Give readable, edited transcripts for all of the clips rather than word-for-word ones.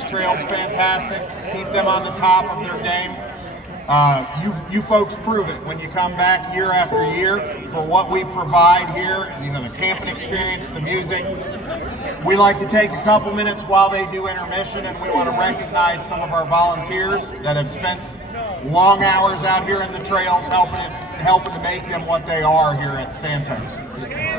these trails fantastic, keep them on the top of their game. You folks prove it when you come back year after year for what we provide here, you know, the camping experience, the music. We like to take a couple minutes while they do intermission, and we want to recognize some of our volunteers that have spent long hours out here in the trails helping to make them what they are here at Santos.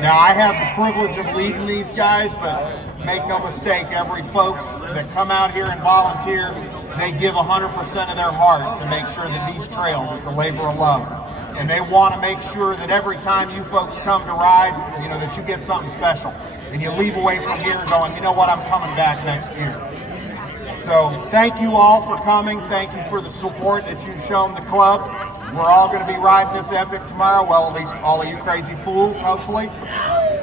Now, I have the privilege of leading these guys, but make no mistake, every folks that come out here and volunteer, they give 100% of their heart to make sure that these trails, it's a labor of love. And they want to make sure that every time you folks come to ride, you know, that you get something special. And you leave away from here going, you know what, I'm coming back next year. So thank you all for coming. Thank you for the support that you've shown the club. We're all going to be riding this epic tomorrow. Well, at least all of you crazy fools, hopefully.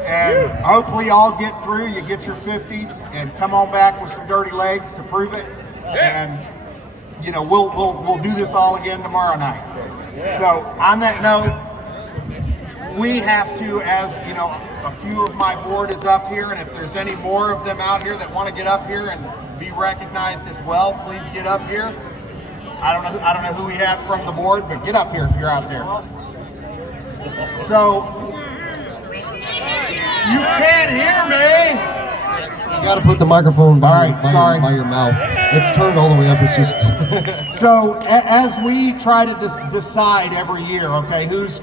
And hopefully you all get through, you get your 50s, and come on back with some dirty legs to prove it. And, you know, we'll do this all again tomorrow night. So on that note, we have to, as you know, a few of my board is up here, and if there's any more of them out here that want to get up here and be recognized as well, please get up here. I don't know who we have from the board, but get up here if you're out there. So you can't hear me. You got to put the microphone by your mouth. It's turned all the way up. It's just. So as we try to decide every year, okay, who's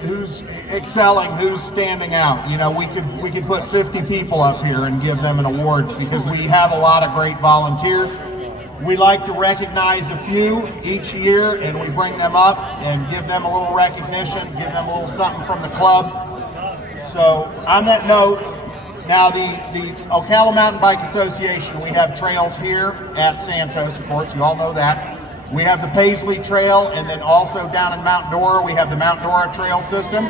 excelling, who's standing out. You know, we could put 50 people up here and give them an award because we have a lot of great volunteers. We like to recognize a few each year, and we bring them up and give them a little recognition, give them a little something from the club. So on that note, now the Ocala Mountain Bike Association, we have trails here at Santos, of course, you all know that. We have the Paisley Trail, and then also down in Mount Dora, we have the Mount Dora Trail System,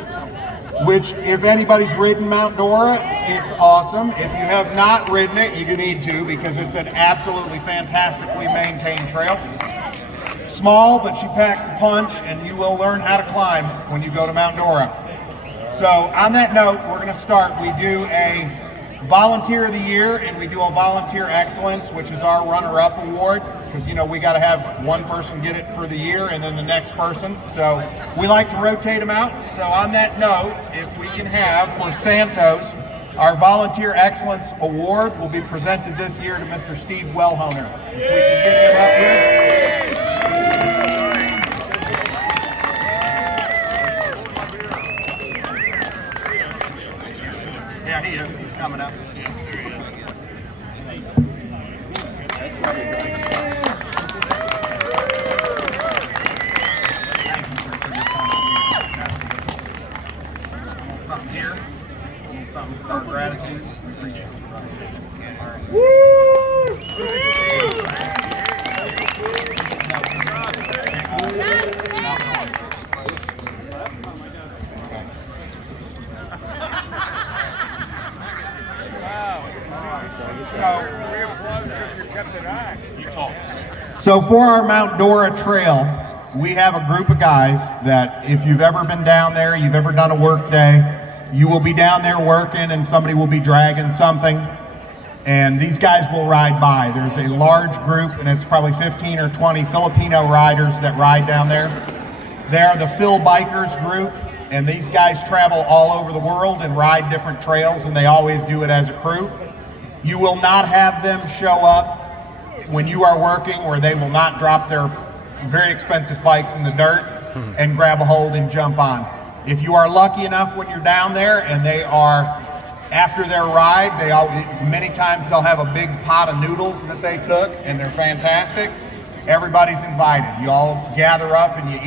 which if anybody's ridden Mount Dora, it's awesome. If you have not ridden it, you need to, because it's an absolutely fantastically maintained trail. Small, but she packs a punch, and you will learn how to climb when you go to Mount Dora. So on that note, we're going to start. We do a Volunteer of the Year, and we do a Volunteer Excellence, which is our runner-up award, because, you know, we got to have one person get it for the year and then the next person. So we like to rotate them out. So on that note, if we can have, for Santos, our Volunteer Excellence Award will be presented this year to Mr. Steve Wellhoner. If we can get him up here. Yeah, he is. He's coming up. Something here. Something for gratitude. We appreciate it. All right. Woo! So for our Mount Dora Trail, we have a group of guys that if you've ever been down there, you've ever done a work day, you will be down there working and somebody will be dragging something, and these guys will ride by. There's a large group, and it's probably 15 or 20 Filipino riders that ride down there. They are the Phil Bikers group, and these guys travel all over the world and ride different trails, and they always do it as a crew. You will not have them show up when you are working where they will not drop their very expensive bikes in the dirt and grab a hold and jump on. If you are lucky enough when you're down there and they are, after their ride, many times they'll have a big pot of noodles that they cook, and they're fantastic. Everybody's invited. You all gather up and you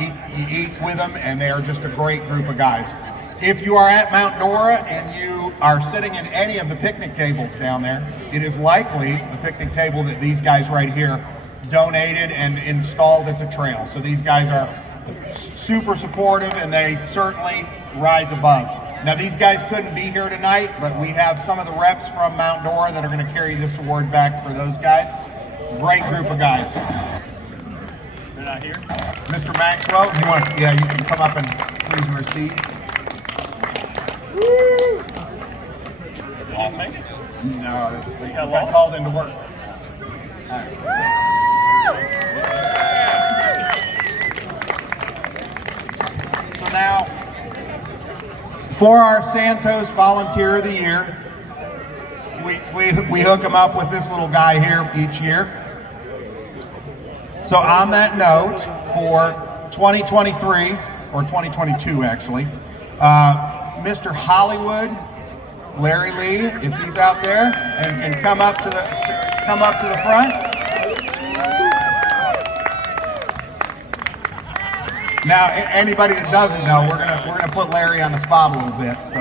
eat with them, and they are just a great group of guys. If you are at Mount Dora and you are sitting in any of the picnic tables down there, it is likely the picnic table that these guys right here donated and installed at the trail. So these guys are super supportive, and they certainly rise above. Now, these guys couldn't be here tonight, but we have some of the reps from Mount Dora that are going to carry this award back for those guys. Great group of guys. They're not here? Mr. Maxwell, you can come up and please receive. Woo! Lost me? No, they got called into work. All right. For our Santos Volunteer of the Year, we hook them up with this little guy here each year. So on that note, for 2023, or 2022 actually, Mr. Hollywood, Larry Lee, if he's out there, and come up to the front. Now, anybody that doesn't know, we're gonna put Larry on the spot a little bit. So,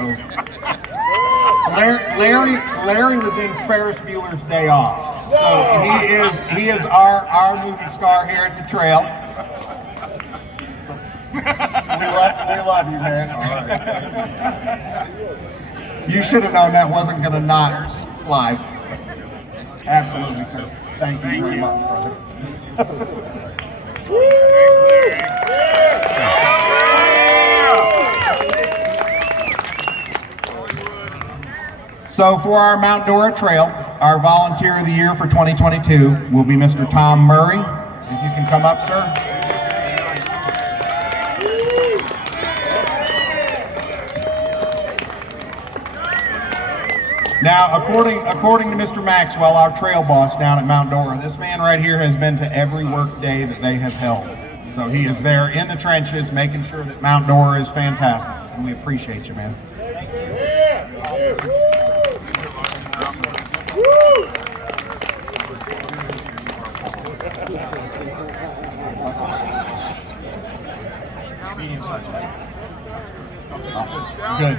Larry was in Ferris Bueller's Day Off. So he is our movie star here at the trail. We love you, man. You should have known that wasn't gonna not slide. Absolutely, sir. Thank you very much, brother. So for our Mount Dora Trail, our Volunteer of the Year for 2022 will be Mr. Tom Murray. If you can come up, sir. Now, according to Mr. Maxwell, our trail boss down at Mount Dora, this man right here has been to every work day that they have held. So he is there in the trenches, making sure that Mount Dora is fantastic, and we appreciate you, man. Good.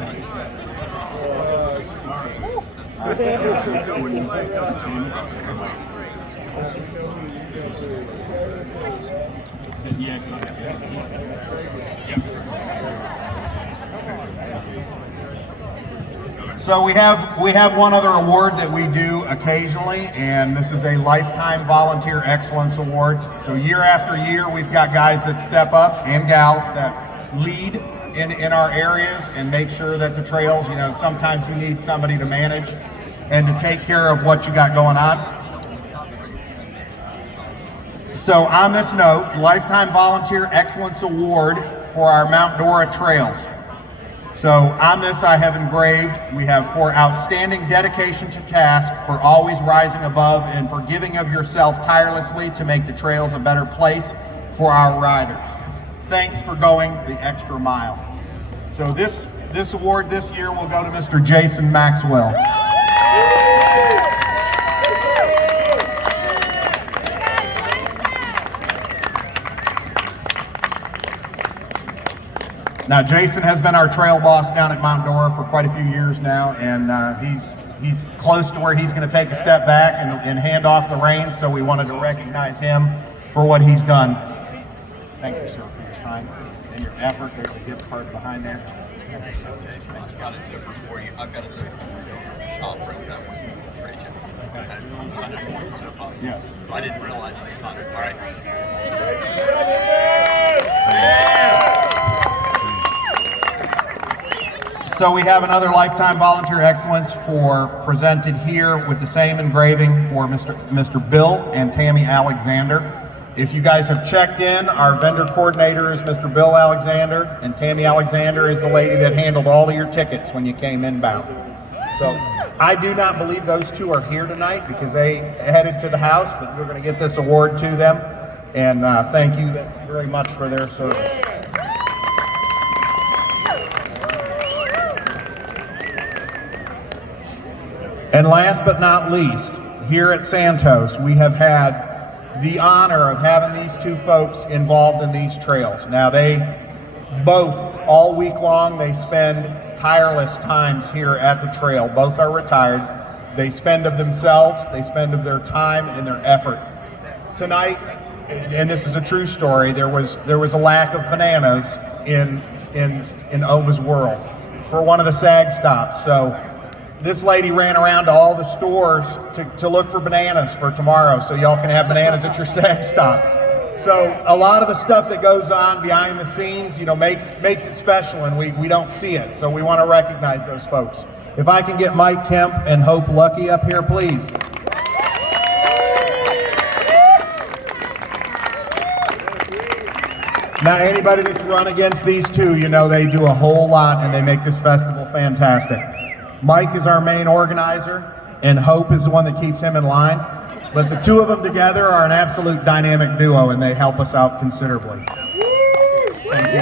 So we have one other award that we do occasionally, and this is a Lifetime Volunteer Excellence Award. So year after year, we've got guys that step up and gals that lead in our areas and make sure that the trails, you know, sometimes you need somebody to manage and to take care of what you got going on. So on this note, Lifetime Volunteer Excellence Award for our Mount Dora Trails. So on this I have engraved, we have for outstanding dedication to task, for always rising above, and for giving of yourself tirelessly to make the trails a better place for our riders. Thanks for going the extra mile. So this award this year will go to Mr. Jason Maxwell. Now, Jason has been our trail boss down at Mount Dora for quite a few years now, and he's close to where he's going to take a step back and hand off the reins, so we wanted to recognize him for what he's done. Thank you, sir, for your time and your effort. There's a gift card behind there. I've got a zipper for you. I've got a zipper for you. I'll print that one. Trade you. Yes. I didn't realize it. All right. So we have another Lifetime Volunteer Excellence presented here with the same engraving for Mr. Bill and Tammy Alexander. If you guys have checked in, our vendor coordinator is Mr. Bill Alexander, and Tammy Alexander is the lady that handled all of your tickets when you came inbound. So I do not believe those two are here tonight because they headed to the house, but we're going to get this award to them, and thank you very much for their service. And last but not least, here at Santos, we have had the honor of having these two folks involved in these trails. Now they both, all week long, they spend tireless times here at the trail. Both are retired. They spend of themselves, they spend of their time and their effort. Tonight, and this is a true story, there was a lack of bananas in OMBA's world for one of the SAG stops. So this lady ran around to all the stores to look for bananas for tomorrow, so y'all can have bananas at your SAG stop. So a lot of the stuff that goes on behind the scenes, you know, makes it special, and we don't see it. So we want to recognize those folks. If I can get Mike Kemp and Hope Lucky up here, please. Now, anybody that's run against these two, you know they do a whole lot and they make this festival fantastic. Mike is our main organizer, and Hope is the one that keeps him in line. But the two of them together are an absolute dynamic duo, and they help us out considerably. Thank you.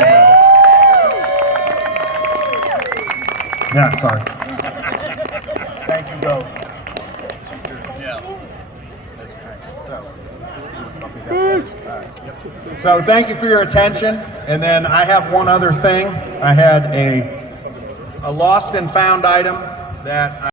Yeah, sorry. Thank you both. So thank you for your attention. And then I have one other thing. I had a lost and found item that